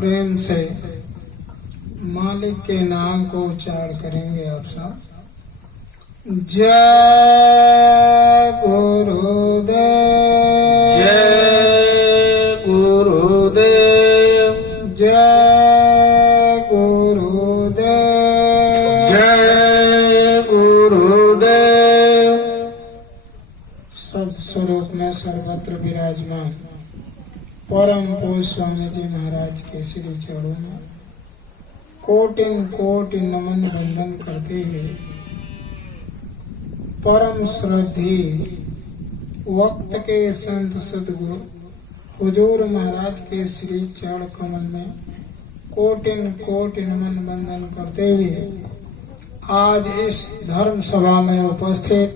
प्रेम से मालिक के नाम को उच्चारण करेंगे आप सब। जय गुरुदेव, जय गुरुदेव, जय गुरुदेव, जय गुरुदेव। सब स्वरूप में सर्वत्र विराजमान परम पूज्य स्वामी जी महाराज के श्री चरणों में कोटिन कोटि नमन वंदन करते हुए परम श्रद्धे वक्त के संत सदगुरु हुजूर महाराज के श्री चरण कमल में कोटिन कोटि नमन वंदन करते हुए आज इस धर्म सभा में उपस्थित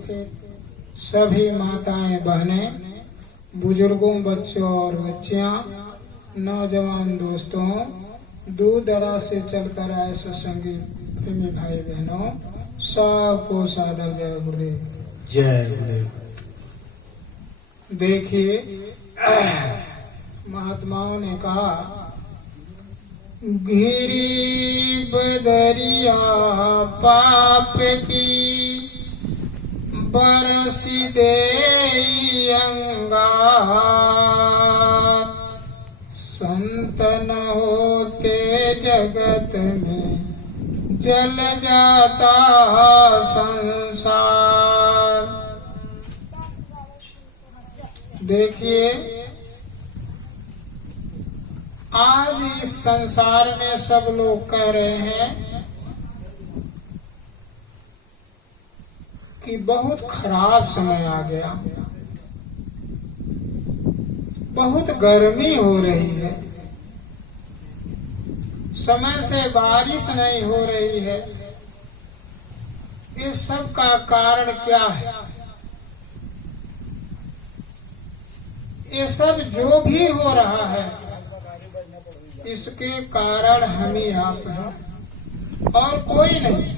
सभी माताएं बहनें, बुजुर्गों, बच्चों और बच्चियां, नौजवान दोस्तों, दूर दराज से चलकर आए सत्संगी प्रेमी भाई बहनों, सबको सादर जय गुरुदेव, जय गुरुदेव। देखिए, महात्माओं ने कहा, घिरी बदरिया पाप की बरसी दे अंगार, संत न होते जगत में जल जाता संसार। देखिए, आज इस संसार में सब लोग कह रहे हैं कि बहुत खराब समय आ गया, बहुत गर्मी हो रही है, समय से बारिश नहीं हो रही है। इस सब का कारण क्या है? ये सब जो भी हो रहा है इसके कारण हम ही आप हैं और कोई नहीं।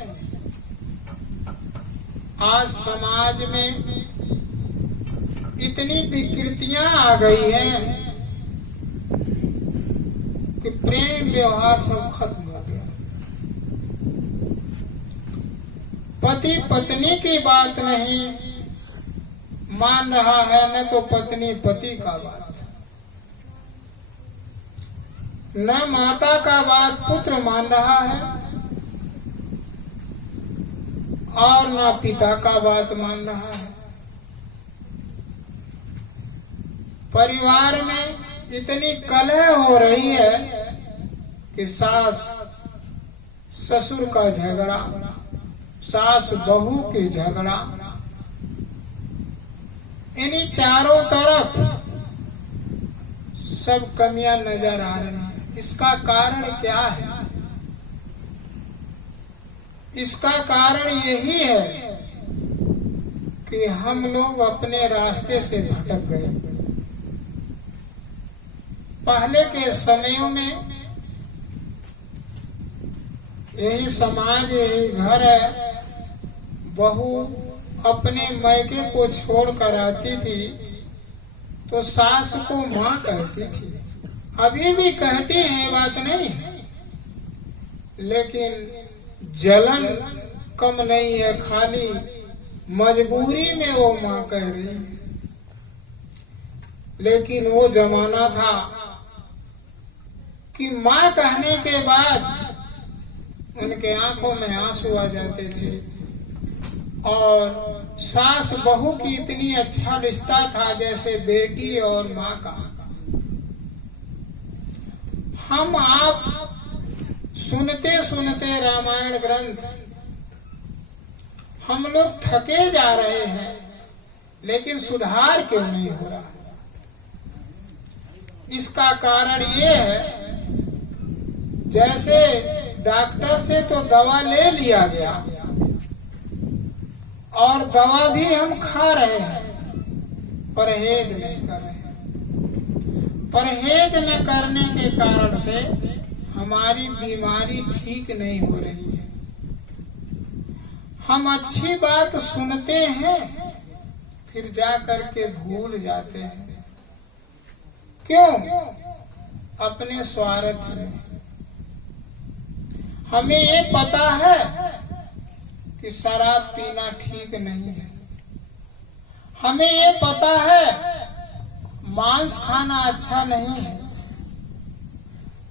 आज समाज में इतनी विकृतियां आ गई हैं कि प्रेम व्यवहार सब खत्म हो गया। पति पत्नी की बात नहीं मान रहा है, न तो पत्नी पति का बात, न माता का बात पुत्र मान रहा है और न पिता का बात मान रहा है। परिवार में इतनी कलह हो रही है कि सास ससुर का झगड़ा, सास बहू की झगड़ा, इन्हीं चारों तरफ सब कमियां नजर आ रही हैं। इसका कारण क्या है? इसका कारण यही है कि हम लोग अपने रास्ते से भटक गए। पहले के समयों में यही समाज, यही घर है, बहू अपने मायके को छोड़कर आती थी तो सास को माँ कहती थी। अभी भी कहती हैं, बात नहीं है, लेकिन जलन कम नहीं है, खाली मजबूरी में वो माँ कह रही है। लेकिन वो जमाना था कि माँ कहने के बाद उनके आंखों में आंसू आ जाते थे और सास बहू की इतनी अच्छा रिश्ता था जैसे बेटी और माँ का। हम आप सुनते सुनते रामायण ग्रंथ हम लोग थके जा रहे हैं, लेकिन सुधार क्यों नहीं हो रहा? इसका कारण ये है, जैसे डॉक्टर से तो दवा ले लिया गया और दवा भी हम खा रहे हैं, परहेज नहीं कर रहे हैं। परहेज न करने के कारण से हमारी बीमारी ठीक नहीं हो रही है। हम अच्छी बात सुनते हैं फिर जा करके भूल जाते हैं। क्यों? अपने स्वार्थ में। हमें ये पता है कि शराब पीना ठीक नहीं है, हमें ये पता है मांस खाना अच्छा नहीं है,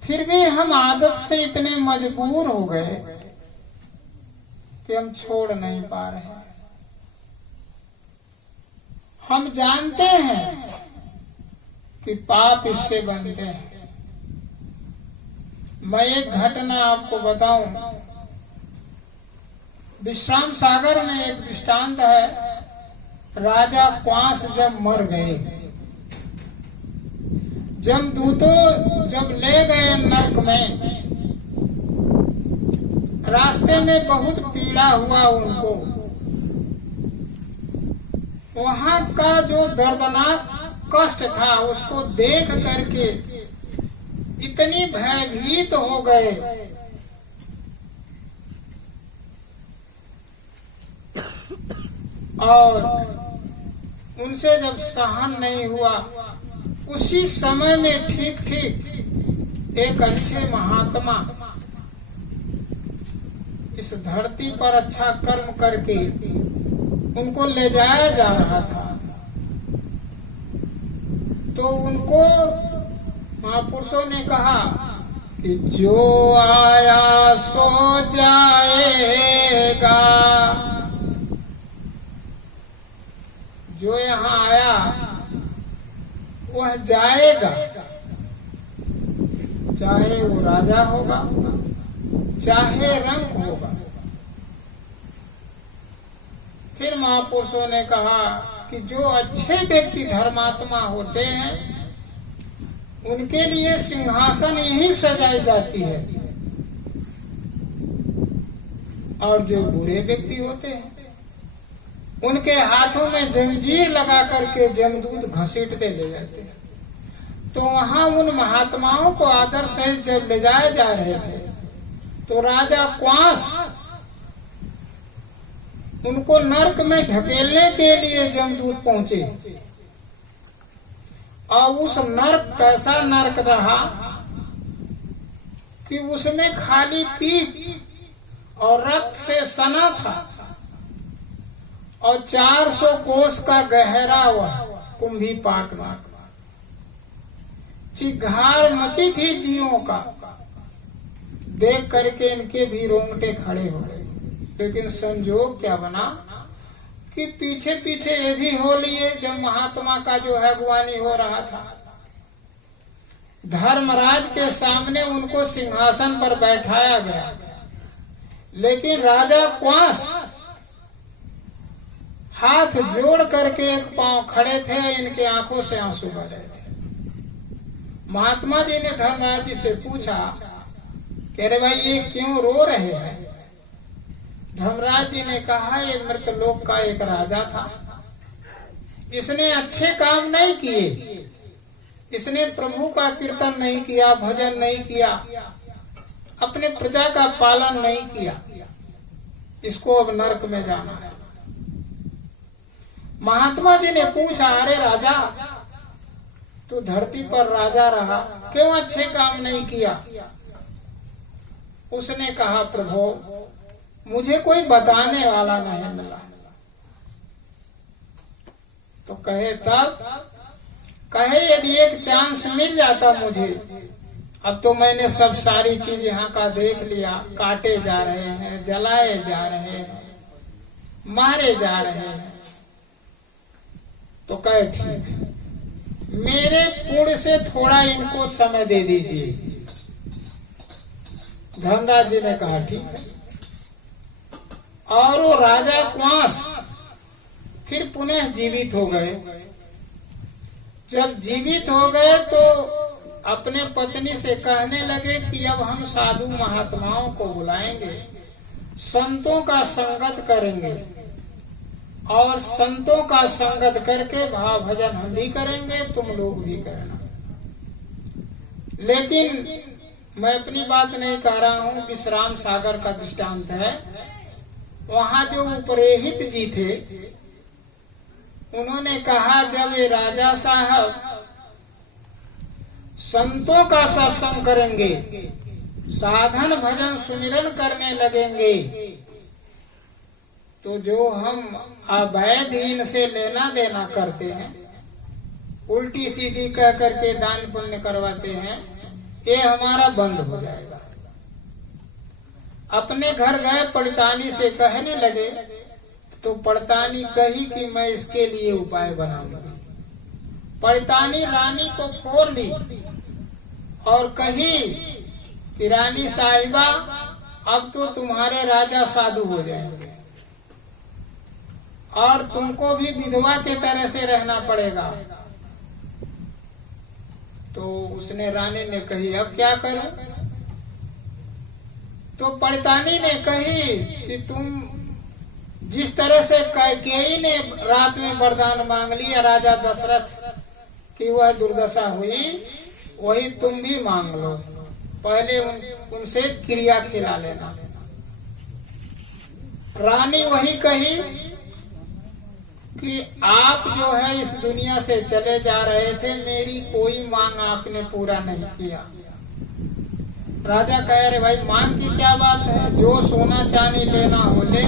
फिर भी हम आदत से इतने मजबूर हो गए कि हम छोड़ नहीं पा रहे हैं। हम जानते हैं कि पाप इससे बनते हैं। मैं एक घटना आपको बताऊं। विश्राम सागर में एक दृष्टांत है। राजा क्वांस जब मर गए, जमदूतों जब ले गए नरक में, रास्ते में बहुत पीड़ा हुआ उनको। वहां का जो दर्दनाक कष्ट था उसको देख करके इतनी भयभीत हो गए और उनसे जब सहन नहीं हुआ, उसी समय में ठीक ठीक एक अच्छे महात्मा इस धरती पर अच्छा कर्म करके उनको ले जाया जा रहा था। तो उनको महापुरुषों ने कहा कि जो आया सो जाएगा, जो यहाँ आया वह जाएगा, चाहे वो राजा होगा चाहे रंग होगा। फिर महापुरुषों ने कहा कि जो अच्छे व्यक्ति धर्मात्मा होते हैं उनके लिए सिंहासन यही सजाई जाती है, और जो बुरे व्यक्ति होते हैं उनके हाथों में जंजीर लगा करके जमदूत घसीटते ले जाते हैं। तो वहां उन महात्माओं को आदर सहित जब ले जाए जा रहे थे तो राजा क्वांस उनको नरक में ढकेलने के लिए जमदूत पहुंचे। और उस नरक कैसा नरक रहा कि उसमें खाली पीप और रक्त से सना था और 400 कोस का गहरा वह कुंभी पाक नाक। चिघार मची थी जीवों का। देख करके इनके भी रोंगटे खड़े हो गए। लेकिन संजोग क्या बना कि पीछे पीछे ये भी हो लिए जब महात्मा का जो है अगवानी हो रहा था। धर्मराज के सामने उनको सिंहासन पर बैठाया गया, लेकिन राजा क्वांस हाथ जोड़ करके एक पांव खड़े थे, इनके आंखों से आंसू बह रहे थे। महात्मा जी ने धर्मराज जी से पूछा कि अरे भाई ये क्यों रो रहे हैं? धर्मराज जी ने कहा ये मृतलोक का एक राजा था, इसने अच्छे काम नहीं किए, इसने प्रभु का कीर्तन नहीं किया, भजन नहीं किया, अपने प्रजा का पालन नहीं किया, इसको अब नरक में जाना है। महात्मा जी ने पूछा अरे राजा तू धरती पर राजा रहा, क्यों अच्छे काम नहीं किया? उसने कहा प्रभु मुझे कोई बताने वाला नहीं मिला। तो कहे तब कहे यदि एक चांस मिल जाता मुझे, अब तो मैंने सब सारी चीज यहाँ का देख लिया, काटे जा रहे हैं, जलाए जा रहे हैं, मारे जा रहे हैं। तो कहे ठीक है, मेरे पुण्य से थोड़ा इनको समय दे दीजिए। धर्मराज जी ने कहा ठीक है। और वो राजा क्वांस फिर पुनः जीवित हो गए। जब जीवित हो गए तो अपने पत्नी से कहने लगे कि अब हम साधु महात्माओं को बुलाएंगे, संतों का संगत करेंगे और संतों का संगत करके भाव भजन हम भी करेंगे, तुम लोग भी करना। लेकिन मैं अपनी बात नहीं कह रहा हूँ, विश्राम सागर का दृष्टांत है। वहां जो उपरेहित जी थे उन्होंने कहा जब ये राजा साहब संतों का सत्संग करेंगे, साधन भजन सुमिरन करने लगेंगे, तो जो हम अवैध इनसे लेना देना करते हैं, उल्टी सीधी कह करके दान पुण्य करवाते हैं, ये हमारा बंद हो जाएगा। अपने घर गए, पड़तानी से कहने लगे, तो पड़तानी कही कि मैं इसके लिए उपाय बनाऊंगी। पड़तानी रानी को फोड़ ली और कही कि रानी साहिबा, अब तो तुम्हारे राजा साधु हो जाएंगे और तुमको भी विधवा के तरह से रहना पड़ेगा। तो उसने रानी ने कही, अब क्या करूं? तो पड़तानी ने कही कि तुम जिस तरह से कैकेयी ने रात में वरदान मांग लिया राजा दशरथ की वह दुर्दशा हुई, वही तुम भी मांग लो, पहले उनसे क्रिया खिला लेना। रानी वही कही कि आप जो है इस दुनिया से चले जा रहे थे, मेरी कोई मांग आपने पूरा नहीं किया। राजा कह रहे, भाई मांग की क्या बात है, जो सोना चांदी लेना हो ले।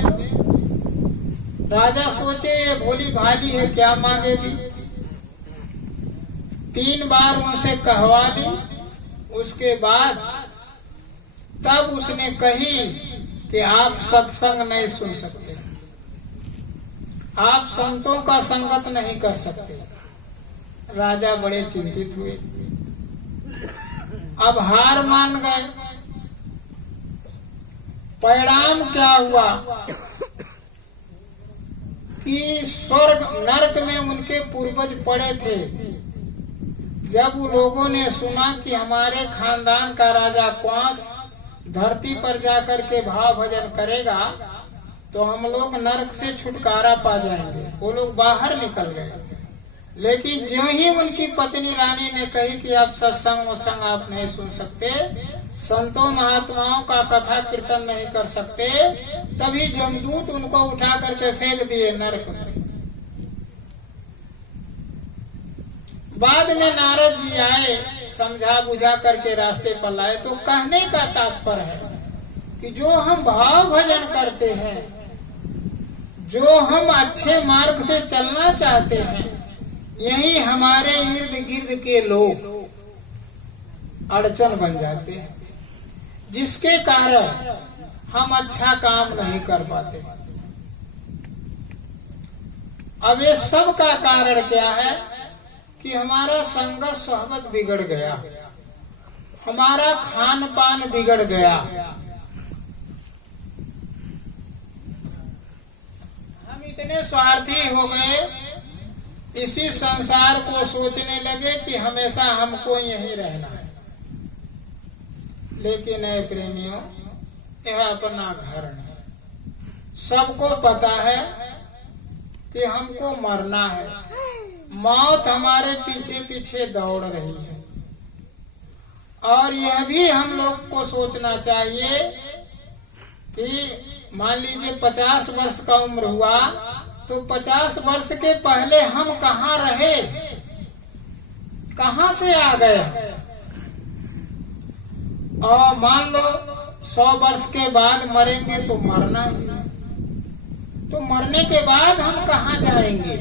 राजा सोचे ये भोली भाली है, क्या मांगेगी। 3 बार उनसे कहवा ली, उसके बाद तब उसने कही कि आप सत्संग नहीं सुन सकते, आप संतों का संगत नहीं कर सकते। राजा बड़े चिंतित हुए, अब हार मान गए। परिणाम क्या हुआ कि स्वर्ग नरक में उनके पूर्वज पड़े थे। जब उन लोगों ने सुना कि हमारे खानदान का राजा क्वांस धरती पर जाकर के भाव भजन करेगा, तो हम लोग नरक से छुटकारा पा जाएंगे, वो लोग बाहर निकल गए। लेकिन जो ही उनकी पत्नी रानी ने कही कि आप सत्संग वत्संग आप नहीं सुन सकते, संतों महात्माओं का कथा कीर्तन नहीं कर सकते, तभी जमदूत उनको उठा करके फेंक दिए नरक में। बाद में नारद जी आए, समझा बुझा करके रास्ते पर लाए। तो कहने का तात्पर्य है कि जो हम भाव भजन करते हैं, जो हम अच्छे मार्ग से चलना चाहते हैं, यही हमारे इर्द गिर्द के लोग अड़चन बन जाते हैं, जिसके कारण हम अच्छा काम नहीं कर पाते। अब ये सब का कारण क्या है कि हमारा संगत सोहबत बिगड़ गया, हमारा खान पान बिगड़ गया। हम इतने स्वार्थी हो गए, इसी संसार को सोचने लगे कि हमेशा हमको यहीं रहना है। लेकिन ऐ प्रेमियों, यह अपना घर नहीं। सबको पता है कि हमको मरना है, मौत हमारे पीछे पीछे दौड़ रही है। और यह भी हम लोग को सोचना चाहिए कि मान लीजिए 50 वर्ष का उम्र हुआ, तो 50 वर्ष के पहले हम कहाँ रहे, कहाँ से आ गए। और मान लो 100 वर्ष के बाद मरेंगे तो मरना ही, तो मरने के बाद हम कहाँ जाएंगे,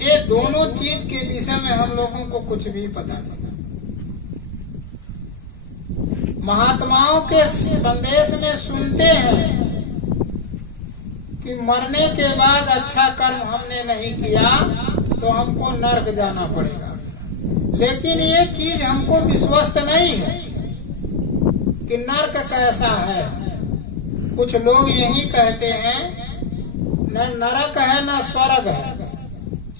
ये दोनों चीज के विषय में हम लोगों को कुछ भी पता नहीं। महात्माओं के संदेश में सुनते हैं कि मरने के बाद अच्छा कर्म हमने नहीं किया तो हमको नरक जाना पड़ेगा। लेकिन ये चीज हमको विश्वस्त नहीं है कि नरक कैसा है। कुछ लोग यही कहते हैं न नरक है न स्वर्ग है,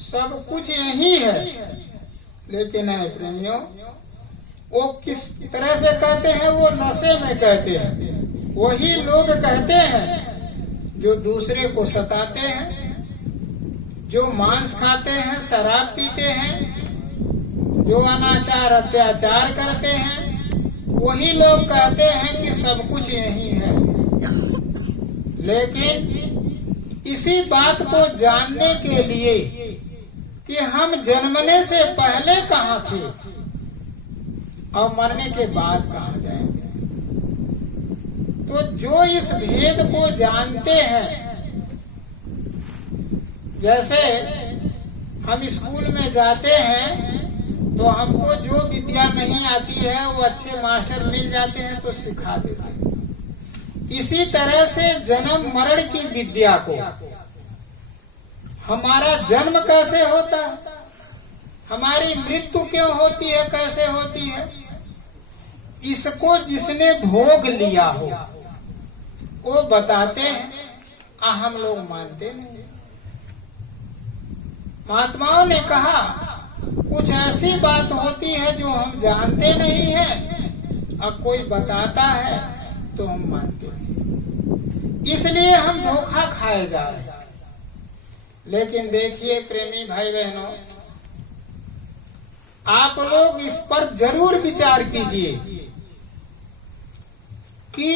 सब कुछ यही है। लेकिन है प्रेमियों, वो किस तरह से कहते हैं, वो नशे में कहते हैं। वही लोग कहते हैं जो दूसरे को सताते हैं, जो मांस खाते हैं, शराब पीते हैं, जो अनाचार अत्याचार करते हैं, वही लोग कहते हैं कि सब कुछ यही है। लेकिन इसी बात को जानने के लिए कि हम जन्मने से पहले कहाँ थे, और मरने के बाद कहाँ जाएंगे। तो जो इस भेद को जानते हैं, जैसे हम स्कूल में जाते हैं तो हमको जो विद्या नहीं आती है वो अच्छे मास्टर मिल जाते हैं तो सिखा देते हैं। इसी तरह से जन्म मरण की विद्या को, हमारा जन्म कैसे होता है, हमारी मृत्यु क्यों होती है, कैसे होती है, इसको जिसने भोग लिया हो वो बताते हैं, हम लोग मानते नहीं। महात्माओं ने कहा कुछ ऐसी बात होती है जो हम जानते नहीं हैं, अब कोई बताता है तो हम मानते हैं, इसलिए हम धोखा खाए जा रहे हैं। लेकिन देखिए प्रेमी भाई बहनों, आप लोग इस पर जरूर विचार कीजिए कि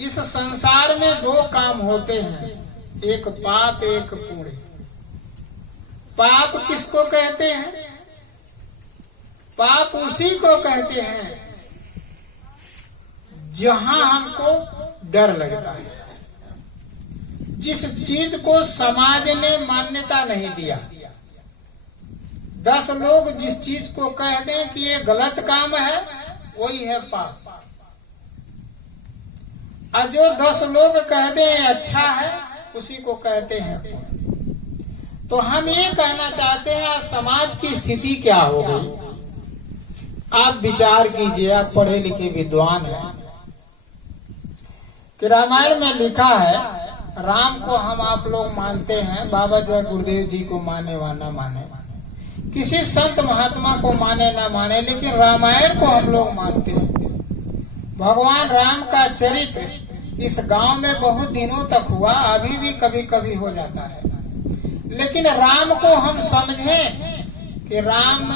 इस संसार में दो काम होते हैं, एक पाप एक पुण्य। पाप किसको कहते हैं? पाप उसी को कहते हैं जहां हमको डर लगता है, जिस चीज को समाज ने मान्यता नहीं दिया। 10 लोग जिस चीज को कह दें कि ये गलत काम है, वही है पाप। और जो 10 लोग कह दें अच्छा है, उसी को कहते हैं पुण्य। तो हम ये कहना चाहते हैं आज समाज की स्थिति क्या हो गई। आप विचार कीजिए, आप पढ़े लिखे विद्वान हैं कि रामायण में लिखा है, राम को हम आप लोग मानते हैं, बाबा जय गुरुदेव जी को माने व न माने, किसी संत महात्मा को माने ना माने, लेकिन रामायण को हम लोग मानते हैं। भगवान राम का चरित्र इस गांव में बहुत दिनों तक हुआ, अभी भी कभी कभी हो जाता है, लेकिन राम को हम समझें कि राम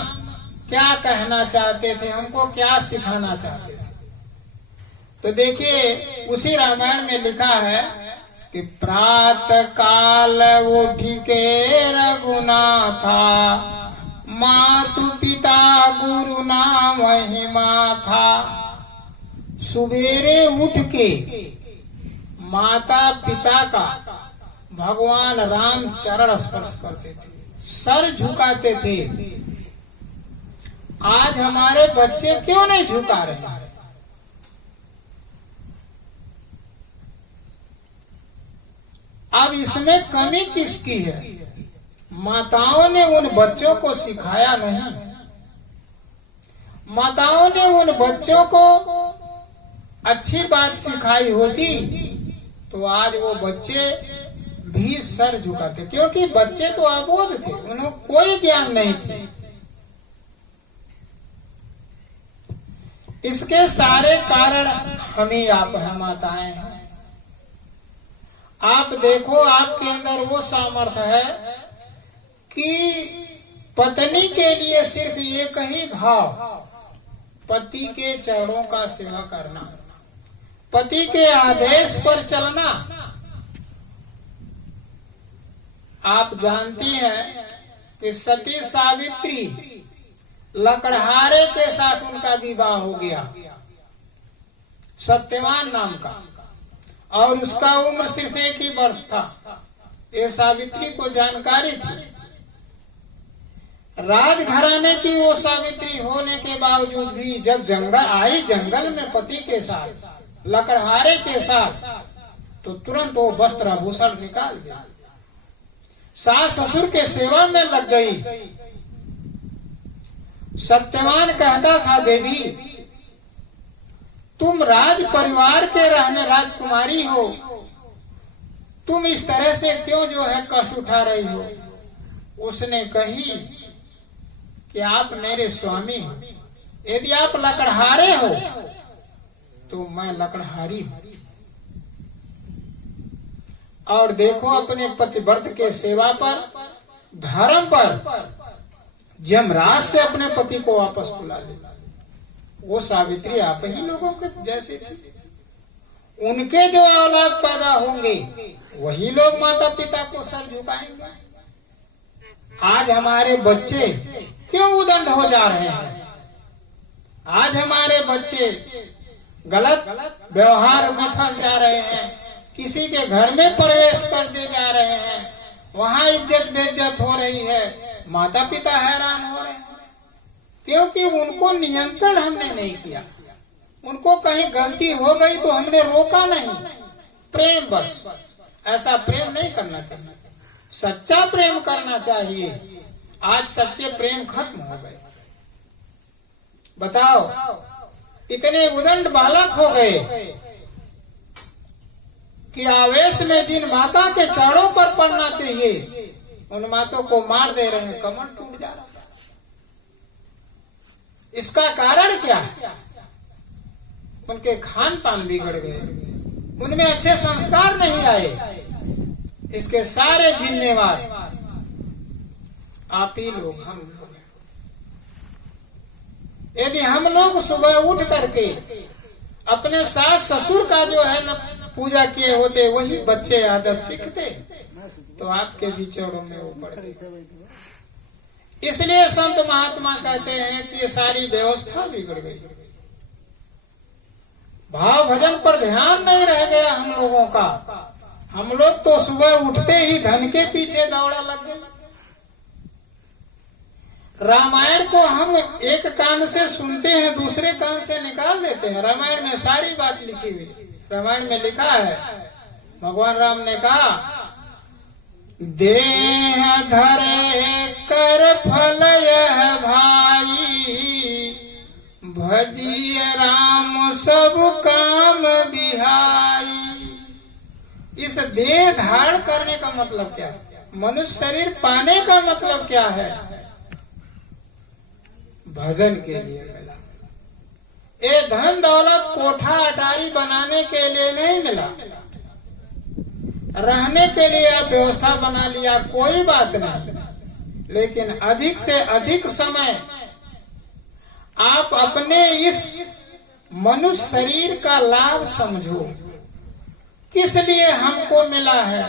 क्या कहना चाहते थे, हमको क्या सिखाना चाहते थे। तो देखिए उसी रामायण में लिखा है कि प्रातः काल उठ के रघुनाथा, मातु पिता गुरु ना महिमा था। सुबेरे उठ के माता पिता का भगवान राम चरण स्पर्श करते थे, सर झुकाते थे। आज हमारे बच्चे क्यों नहीं झुका रहे हैं? अब इसमें कमी किसकी है? माताओं ने उन बच्चों को सिखाया नहीं। माताओं ने उन बच्चों को अच्छी बात सिखाई होती तो आज वो बच्चे भी सर झुकाते, क्योंकि बच्चे तो अबोध थे, उन्हें कोई ज्ञान नहीं थे। इसके सारे कारण हम ही आप हैं, माताएं हैं। आप देखो आपके अंदर वो सामर्थ्य है कि पत्नी के लिए सिर्फ एक ही भाव, पति के चरणों का सेवा करना, पति के आदेश पर चलना। आप जानती हैं कि सती सावित्री लकड़हारे के साथ उनका विवाह हो गया, सत्यवान नाम का, और उसका उम्र सिर्फ 1 ही वर्ष था। ये सावित्री को जानकारी थी। राजघराने की वो सावित्री होने के बावजूद भी जब जंगल आई, जंगल में पति के साथ, लकड़हारे के साथ, तो तुरंत वो वस्त्र आभूषण निकाल दिया, सास ससुर के सेवा में लग गई। सत्यवान कहता था, देवी तुम राज परिवार के रहने राजकुमारी हो, तुम इस तरह से क्यों जो है कष्ट उठा रही हो? उसने कही कि आप मेरे स्वामी हो, यदि आप लकड़हारे हो तो मैं लकड़हारी हूं। और देखो अपने पतिव्रत के सेवा पर, धर्म पर यमराज से अपने पति को वापस बुला ले। वो सावित्री आप ही लोगों के जैसे थी। उनके जो औलाद पैदा होंगे वही लोग माता पिता को सर झुकाएंगे। आज हमारे बच्चे क्यों उदंड हो जा रहे हैं? आज हमारे बच्चे गलत व्यवहार में फंस जा रहे हैं, किसी के घर में प्रवेश करते जा रहे हैं, वहां इज्जत बेइज्जत हो रही है, माता पिता हैरान हो रहे हैं, क्योंकि उनको नियंत्रण हमने नहीं किया। उनको कहीं गलती हो गई तो हमने रोका नहीं, प्रेम बस। ऐसा प्रेम नहीं करना चाहिए, सच्चा प्रेम करना चाहिए। आज सच्चे प्रेम खत्म हो गए। बताओ, इतने उदंड बालक हो गए कि आवेश में जिन माता के चरणों पर पड़ना चाहिए उन मातों को मार दे रहे हैं, कमर टूट जा रहा है। इसका कारण क्या है? उनके खान पान बिगड़ गए, उनमें अच्छे संस्कार नहीं आए। इसके सारे जिम्मेवार आप ही लोग, हम लोग। यदि हम लोग सुबह उठ करके अपने सास ससुर का जो है न पूजा किए होते, वही बच्चे आदत सीखते, तो आपके विचारों में वो पड़ते। इसलिए संत महात्मा कहते हैं कि ये सारी व्यवस्था बिगड़ गई। भाव भजन पर ध्यान नहीं रह गया हम लोगों का। हम लोग तो सुबह उठते ही धन के पीछे दौड़ा लग गए। रामायण को हम एक कान से सुनते हैं, दूसरे कान से निकाल देते हैं। रामायण में सारी बात लिखी हुई। रामायण में लिखा है, भगवान राम ने कहा, देह धरे कर फल यह भाई, भजिए राम सब काम बिहाई। इस देह धारण करने का मतलब क्या है? मनुष्य शरीर पाने का मतलब क्या है? भजन के लिए मिला। ये धन दौलत कोठा अटारी बनाने के लिए नहीं मिला। रहने के लिए आप व्यवस्था बना लिया, कोई बात नहीं, लेकिन अधिक से अधिक समय आप अपने इस मनुष्य शरीर का लाभ समझो। किस लिए हमको मिला है?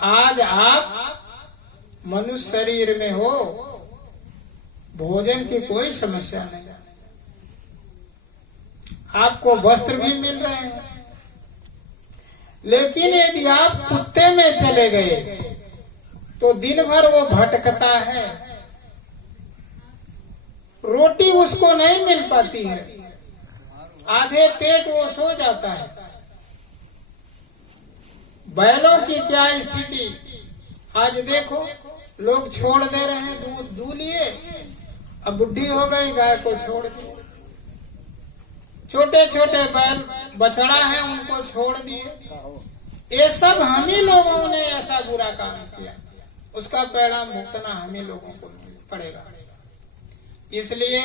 आज आप मनुष्य शरीर में हो, भोजन की कोई समस्या नहीं, आपको वस्त्र भी मिल रहे हैं। लेकिन यदि आप कुत्ते में चले गए तो दिन भर वो भटकता है, रोटी उसको नहीं मिल पाती है, आधे पेट वो सो जाता है। बैलों की क्या स्थिति आज देखो, लोग छोड़ दे रहे हैं, दूध दू लिए, अब बुढ़ी हो गई, गाय को छोड़ दिए। छोटे छोटे बैल बछड़ा है, उनको छोड़ दिए। ये सब हम ही लोगों ने ऐसा बुरा काम किया, उसका परिणाम भुगतना हम ही लोगों को पड़ेगा। इसलिए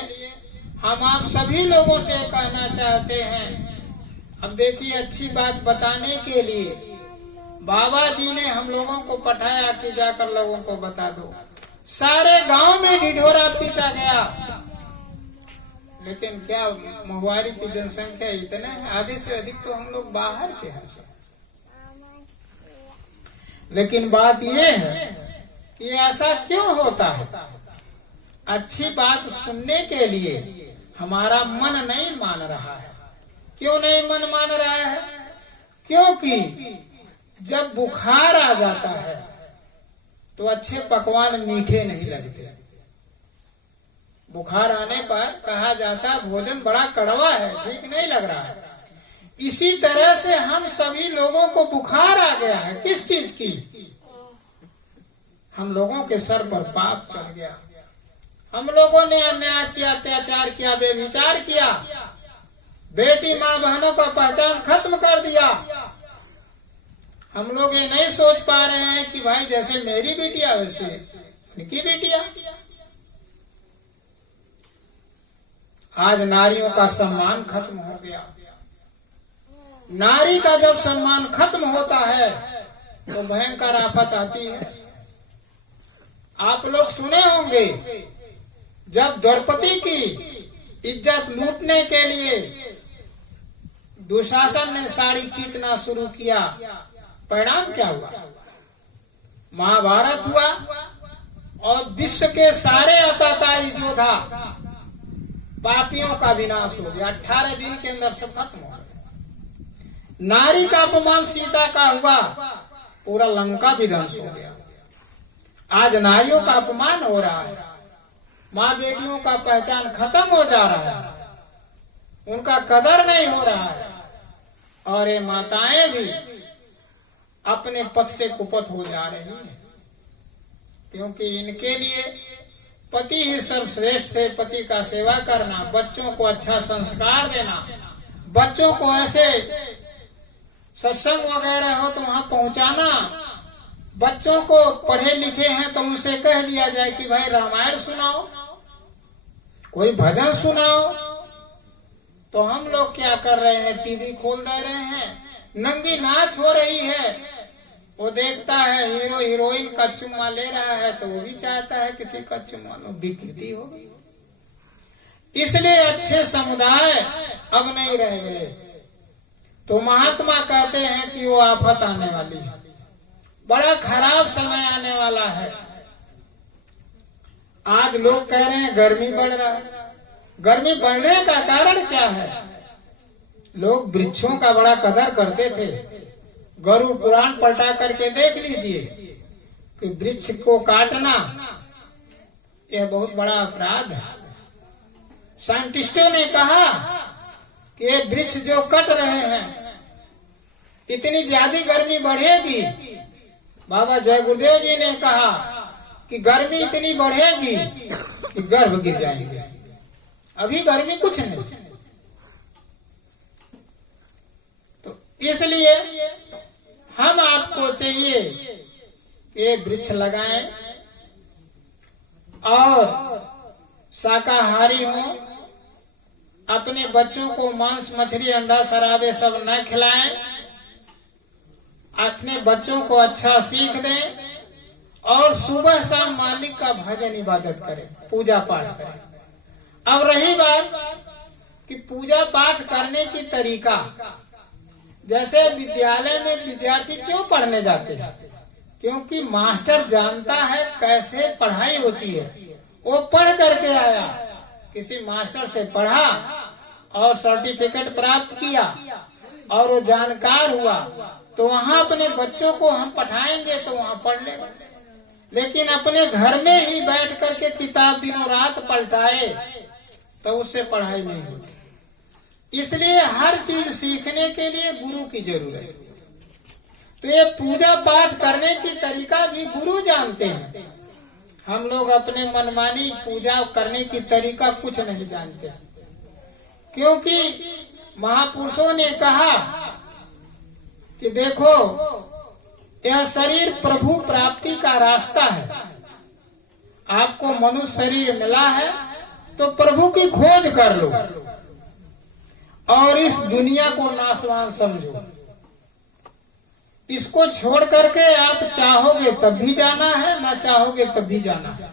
हम आप सभी लोगों से कहना चाहते हैं, अब देखिए, अच्छी बात बताने के लिए बाबा जी ने हम लोगों को पठाया कि जाकर लोगों को बता दो। सारे गांव में ढिढोरा पीटा गया, लेकिन क्या महुआरी की जनसंख्या इतने है, आधे से अधिक तो हम लोग बाहर के हैं। लेकिन बात यह है कि ऐसा क्यों होता है? अच्छी बात सुनने के लिए हमारा मन नहीं मान रहा है। क्यों नहीं मन मान रहा है? क्योंकि जब बुखार आ जाता है तो अच्छे पकवान मीठे नहीं लगते। बुखार आने पर कहा जाता है भोजन बड़ा कड़वा है, ठीक नहीं लग रहा है। इसी तरह से हम सभी लोगों को बुखार आ गया है। किस चीज की? हम लोगों के सर पर पाप चढ़ गया। हम लोगों ने अन्याय किया, अत्याचार किया, व्यभिचार किया, बेटी माँ बहनों का पहचान खत्म कर दिया। हम लोग ये नहीं सोच पा रहे हैं कि भाई जैसे मेरी बेटिया वैसे उनकी बेटिया। आज नारियों का सम्मान खत्म हो गया। नारी का जब सम्मान खत्म होता है तो भयंकर आफत आती है। आप लोग सुने होंगे, जब द्रौपदी की इज्जत लूटने के लिए दुशासन ने साड़ी खींचना शुरू किया, परिणाम क्या हुआ? महाभारत हुआ और विश्व के सारे अताताई योद्धा पापियों का विनाश हो गया। 18 दिन के अंदर सब खत्म हो गया। नारी का अपमान सीता का हुआ, पूरा लंका विध्वंस हो गया। आज नारियों का अपमान हो रहा है, माँ बेटियों का पहचान खत्म हो जा रहा है, उनका कदर नहीं हो रहा है। और ये माताएं भी अपने पथ से कुपथ हो जा रही हैं, क्योंकि इनके लिए पति ही सर्वश्रेष्ठ है। पति का सेवा करना, बच्चों को अच्छा संस्कार देना, बच्चों को ऐसे सत्संग वगैरह हो तो वहां पहुंचाना। बच्चों को पढ़े लिखे हैं तो उनसे कह दिया जाए कि भाई रामायण सुनाओ, कोई भजन सुनाओ। तो हम लोग क्या कर रहे हैं, टीवी खोल दे रहे हैं, नंगी नाच हो रही है। वो देखता है हीरो हीरोइन का चुम्मा ले रहा है तो वो भी चाहता है किसी का चुम्मा लो, विकृति हो गई। इसलिए अच्छे समुदाय अब नहीं रह गए। तो महात्मा कहते हैं कि वो आफत आने वाली है, बड़ा खराब समय आने वाला है। आज लोग कह रहे हैं गर्मी बढ़ रहा है। गर्मी बढ़ने का कारण क्या है? लोग वृक्षों का बड़ा कदर करते थे। गरुड़ पुराण पलटा करके देख लीजिए कि वृक्ष को काटना यह बहुत बड़ा अपराध है। साइंटिस्टों ने कहा कि ये वृक्ष जो कट रहे हैं, इतनी ज्यादा गर्मी बढ़ेगी। बाबा जय गुरुदेव जी ने कहा कि गर्मी इतनी बढ़ेगी कि गर्भ गिर जाएंगे। अभी गर्मी कुछ नहीं। तो इसलिए हम आपको चाहिए कि वृक्ष लगाएं और शाकाहारी हों। अपने बच्चों को मांस मछली अंडा शराबे सब न खिलाएं। अपने बच्चों को अच्छा सीख दें और सुबह शाम मालिक का भजन इबादत करें, पूजा पाठ करें। अब रही बात कि पूजा पाठ करने की तरीका, जैसे विद्यालय में विद्यार्थी क्यों पढ़ने जाते हैं? क्योंकि मास्टर जानता है कैसे पढ़ाई होती है। वो पढ़ करके आया, किसी मास्टर से पढ़ा और सर्टिफिकेट प्राप्त किया और वो जानकार हुआ, तो वहां अपने बच्चों को हम पढ़ाएंगे तो वहां पढ़ लेगा। लेकिन अपने घर में ही बैठ करके किताब दिनों रात पलटाए तो उससे पढ़ाई नहीं होती। इसलिए हर चीज सीखने के लिए गुरु की जरूरत है। तो ये पूजा पाठ करने की तरीका भी गुरु जानते हैं। हम लोग अपने मनमानी पूजा करने की तरीका कुछ नहीं जानते, क्योंकि महापुरुषों ने कहा कि देखो यह शरीर प्रभु प्राप्ति का रास्ता है। आपको मनुष्य शरीर मिला है तो प्रभु की खोज कर लो और इस दुनिया को नाशवान समझो। इसको छोड़ करके आप चाहोगे तब भी जाना है, ना चाहोगे तब भी जाना है।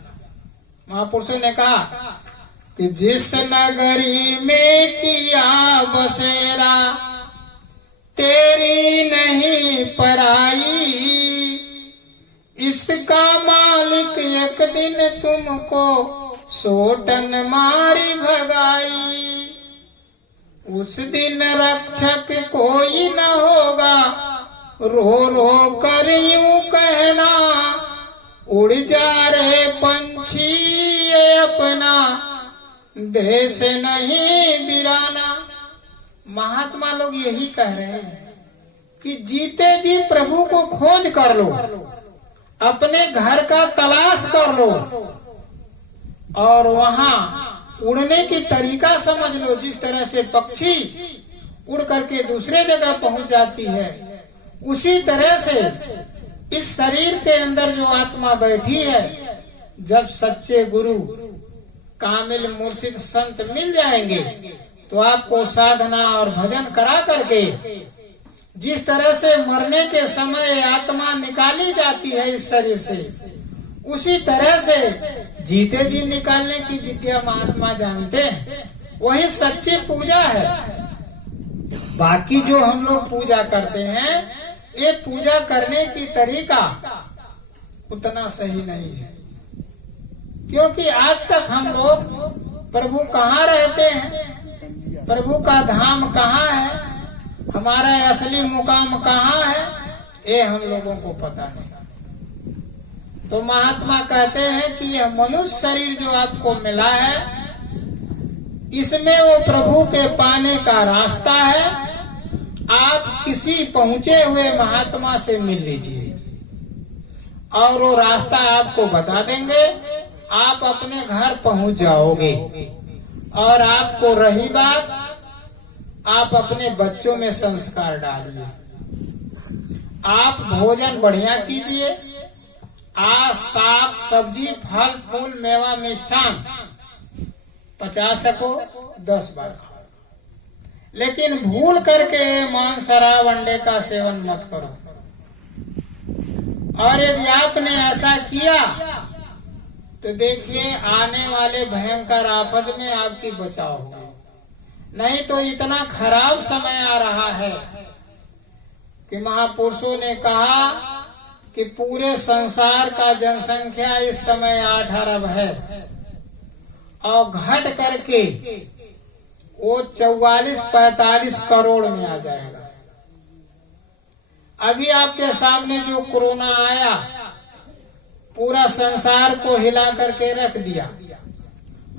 महापुरुषों ने कहा कि जिस नगरी में किया बसेरा तेरी नहीं पराई, इसका मालिक एक दिन तुमको सोटन मारी भगाई। उस दिन रक्षक कोई न होगा, रो रो कर यूं कहना, उड़ जा रहे पंछी ये अपना देश नहीं बिराना। महात्मा लोग यही कह रहे हैं कि जीते जी प्रभु को खोज कर लो, अपने घर का तलाश कर लो और वहां उड़ने की तरीका समझ लो। जिस तरह से पक्षी उड़ करके दूसरे जगह पहुंच जाती है, उसी तरह से इस शरीर के अंदर जो आत्मा बैठी है, जब सच्चे गुरु कामिल मुर्शिद संत मिल जाएंगे तो आपको साधना और भजन करा करके जिस तरह से मरने के समय आत्मा निकाली जाती है इस शरीर से, उसी तरह से जीते जी निकालने की विद्या महात्मा जानते हैं। वही सच्ची पूजा है। बाकी जो हम लोग पूजा करते हैं, ये पूजा करने की तरीका उतना सही नहीं है, क्योंकि आज तक हम लोग प्रभु कहाँ रहते हैं, प्रभु का धाम कहाँ है, हमारा असली मुकाम कहाँ है, ये हम लोगों को पता नहीं। तो महात्मा कहते हैं कि यह मनुष्य शरीर जो आपको मिला है, इसमें वो प्रभु के पाने का रास्ता है। आप किसी पहुंचे हुए महात्मा से मिल लीजिए और वो रास्ता आपको बता देंगे, आप अपने घर पहुंच जाओगे। और आपको रही बात, आप अपने बच्चों में संस्कार डालिए, आप भोजन बढ़िया कीजिए, आज साग सब्जी फल फूल मेवा मिष्ठान पचा सको 10 बार खाओ, लेकिन भूल करके मांस शराब अंडे का सेवन मत करो। और यदि आपने ऐसा किया तो देखिए आने वाले भयंकर आफत में आपकी बचाव होगा। नहीं तो इतना खराब समय आ रहा है कि महापुरुषों ने कहा कि पूरे संसार का जनसंख्या इस समय 8 अरब है और घट करके वो 44-45 करोड़ में आ जाएगा। अभी आपके सामने जो कोरोना आया, पूरा संसार को हिला करके रख दिया।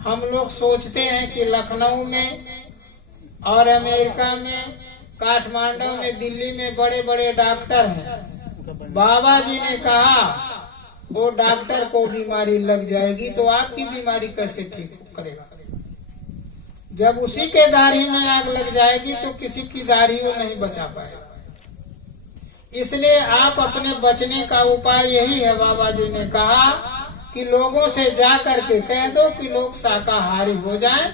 हम लोग सोचते हैं कि लखनऊ में और अमेरिका में, काठमांडू में, दिल्ली में बड़े बड़े डॉक्टर हैं। बाबा जी ने कहा वो डॉक्टर को बीमारी लग जाएगी तो आपकी बीमारी कैसे ठीक करेगा। जब उसी के दाढ़ी में आग लग जाएगी तो किसी की दाढ़ी वो नहीं बचा पाएगा। इसलिए आप अपने बचने का उपाय यही है। बाबा जी ने कहा कि लोगों से जा करके कह दो कि लोग शाकाहारी हो जाएं,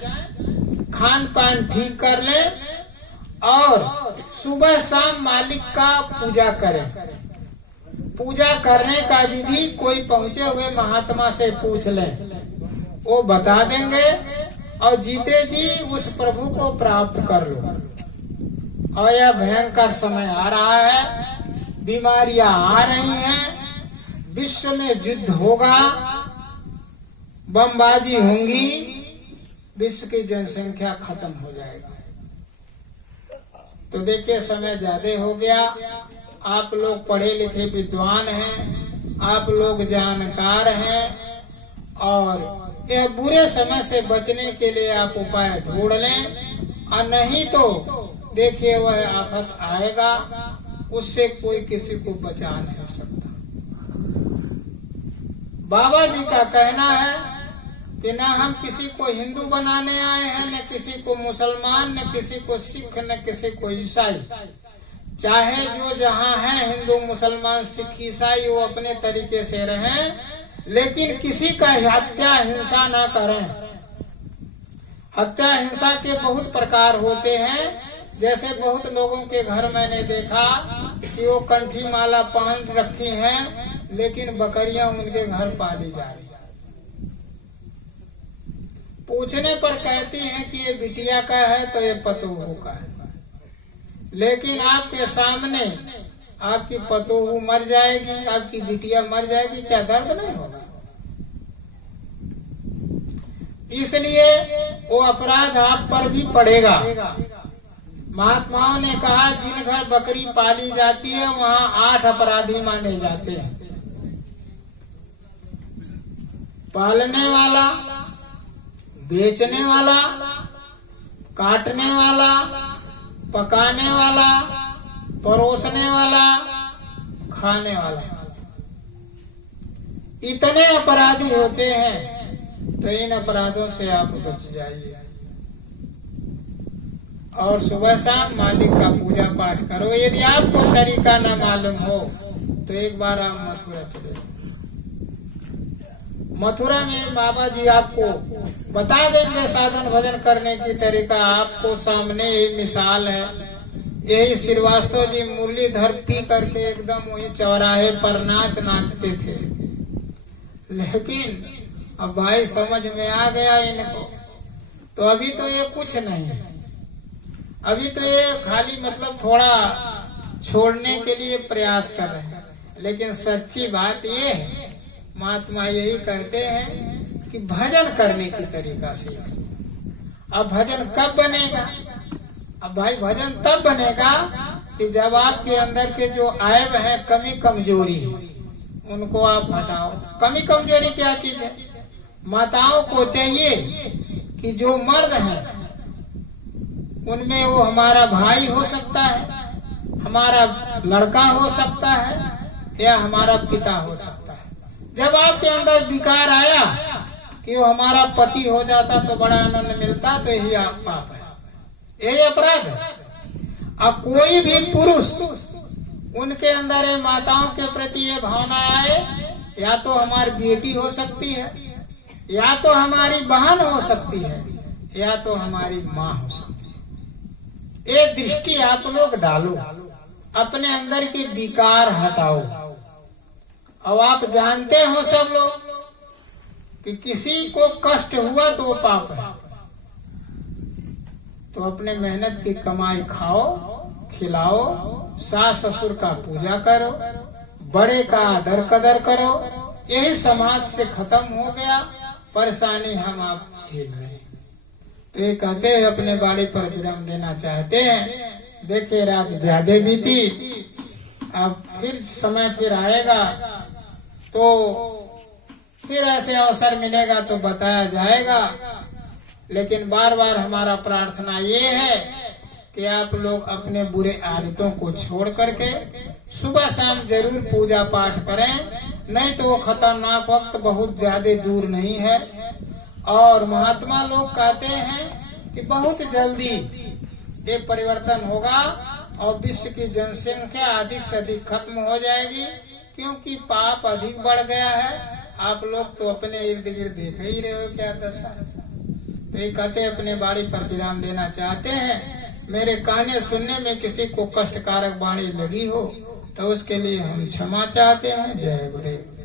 खान पान ठीक कर लें और सुबह शाम मालिक का पूजा करें। पूजा करने का विधि कोई पहुंचे हुए महात्मा से पूछ लें, वो बता देंगे और जीते जी उस प्रभु को प्राप्त कर लो। और यह भयंकर समय आ रहा है, बीमारियां आ रही हैं, विश्व में युद्ध होगा, बमबाजी होंगी, विश्व की जनसंख्या खत्म हो जाएगा। तो देखिए समय ज्यादा हो गया। आप लोग पढ़े लिखे विद्वान हैं, आप लोग जानकार हैं और यह बुरे समय से बचने के लिए आप उपाय ढूंढ लें। और नहीं तो देखिए वह आफत आएगा, उससे कोई किसी को बचा नहीं सकता। बाबा जी का कहना है कि न हम किसी को हिंदू बनाने आए हैं, न किसी को मुसलमान, न किसी को सिख, न किसी को ईसाई। चाहे जो जहाँ है हिंदू मुसलमान सिख ईसाई वो अपने तरीके से रहें, लेकिन किसी का हत्या हिंसा न करें। हत्या हिंसा के बहुत प्रकार होते हैं। जैसे बहुत लोगों के घर मैंने देखा कि वो कंठी माला पहन रखी हैं, लेकिन बकरियां उनके घर पाली जा रही है। पूछने पर कहती हैं कि ये बिटिया का है तो ये पतोहू का है, लेकिन आपके सामने आपकी पतोहू मर जाएगी, आपकी बिटिया मर जाएगी, क्या दर्द नहीं होगा। इसलिए वो अपराध आप पर भी पड़ेगा। महात्माओं ने कहा जिन घर बकरी पाली जाती है वहाँ 8 अपराधी माने जाते हैं। पालने वाला, बेचने वाला, काटने वाला, पकाने वाला, परोसने वाला, खाने वाला, इतने अपराधी होते हैं। तो इन अपराधों से आप बच जाइए और सुबह शाम मालिक का पूजा पाठ करो। यदि आपको तरीका न मालूम हो तो एक बार आप मथुरा चले। मथुरा में बाबा जी आपको बता देंगे साधन भजन करने की तरीका। आपको सामने एक मिसाल है, यही श्रीवास्तव जी मुरलीधर पी करके एकदम वही चौराहे पर नाचते थे। लेकिन अब भाई समझ में आ गया इनको, तो अभी तो ये कुछ नहीं है, अभी तो ये खाली मतलब थोड़ा छोड़ने के लिए प्रयास कर रहे हैं। लेकिन सच्ची बात ये है, महात्मा यही कहते हैं कि भजन करने की तरीका सीख। अब भजन कब बनेगा? अब भाई भजन तब बनेगा कि जब आपके अंदर के जो ऐब है, कमी कमजोरी, उनको आप हटाओ। कमी कमजोरी क्या चीज है? माताओं को चाहिए कि जो मर्द है उनमें वो हमारा भाई हो सकता है, हमारा लड़का हो सकता है, या हमारा पिता हो सकता है। जब आपके अंदर विकार आया कि वो हमारा पति हो जाता तो बड़ा आनंद मिलता, तो यही आप पाप है, यही अपराध है। अब कोई भी पुरुष उनके अंदर ये माताओं के प्रति ये भावना आए, या तो हमारी बेटी हो सकती है, या तो हमारी बहन हो सकती है, या तो हमारी माँ हो सकती है। ये दृष्टि आप लोग डालो, अपने अंदर की विकार हटाओ। अब आप जानते हो सब लोग कि किसी को कष्ट हुआ तो वो पाप है, तो अपने मेहनत की कमाई खाओ, खिलाओ, सास ससुर का पूजा करो, बड़े का आदर कदर करो। यही समाज से खत्म हो गया परेशानी हम आप झेल रहे हैं। तो ये कहते हैं अपने बाड़ी पर विराम देना चाहते हैं। देखिए रात ज्यादा बीती, अब फिर समय फिर आएगा तो फिर ऐसे अवसर मिलेगा तो बताया जाएगा। लेकिन बार बार हमारा प्रार्थना ये है कि आप लोग अपने बुरे आदतों को छोड़ करके सुबह शाम जरूर पूजा पाठ करें, नहीं तो वो खतरनाक वक्त बहुत ज्यादा दूर नहीं है। और महात्मा लोग कहते हैं कि बहुत जल्दी ये परिवर्तन होगा और विश्व की जनसंख्या अधिक से अधिक खत्म हो जाएगी, क्योंकि पाप अधिक बढ़ गया है। आप लोग तो अपने इर्द गिर्द देख ही रहे हो क्या दशा। तो ये कहते अपने बाड़ी पर विराम देना चाहते हैं। मेरे कहने सुनने में किसी को कष्टकारक वाणी लगी हो तो उसके लिए हम क्षमा चाहते हैं। जय गुरुदेव।